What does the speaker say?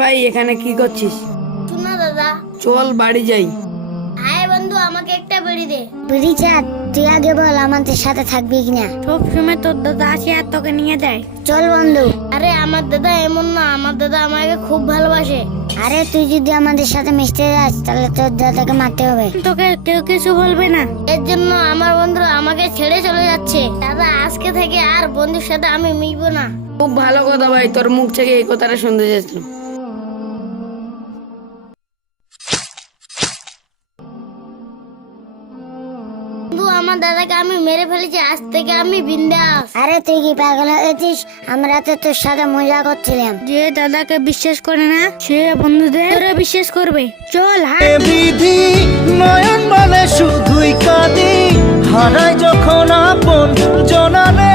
ভাই এখানে কি করছিস? শোনা দাদা, চল বাড়ি যাই। আয় বন্ধু, আমাকে একটা বিড়ি দে। বিড়ি চাঁদ, তুই আগে বল আমাদের সাথে থাকবি কিনা। সব সময় তোর দাদা আসে আর তোকে নিয়ে যায়। চল বন্ধু। আরে আমার দাদা এমন না, আমার দাদা আমাকে খুব ভালোবাসে। আরে তুই যদি আমাদের সাথে মিশতে যাস তাহলে তোর দাদাকে মারতে হবে। তোকে কেউ কিছু বলবে না। এর জন্য আমার বন্ধু আমাকে ছেড়ে চলে যাচ্ছে। দাদা আজকে থেকে আর বন্ধুর সাথে আমি মিশবো না। খুব ভালো কথা ভাই, তোর মুখ থেকে এই কথাটা শুনতে চাইছিল। বন্ধু, আমার দাদাকে আমি মেরে ফেলেছি, আজ থেকে আমি বিন্দাস। আরে তুই কি পাগল হয়েছিস? আমরা তো তোর সাথে মজা করছিলাম। যে দাদাকে বিশ্বাস করে না সে বন্ধুদের বিশ্বাস করবে। চল হাট। বিধি নয়ন মানে শুধুই কাঁদি, হারায় যখন আপন জনানে।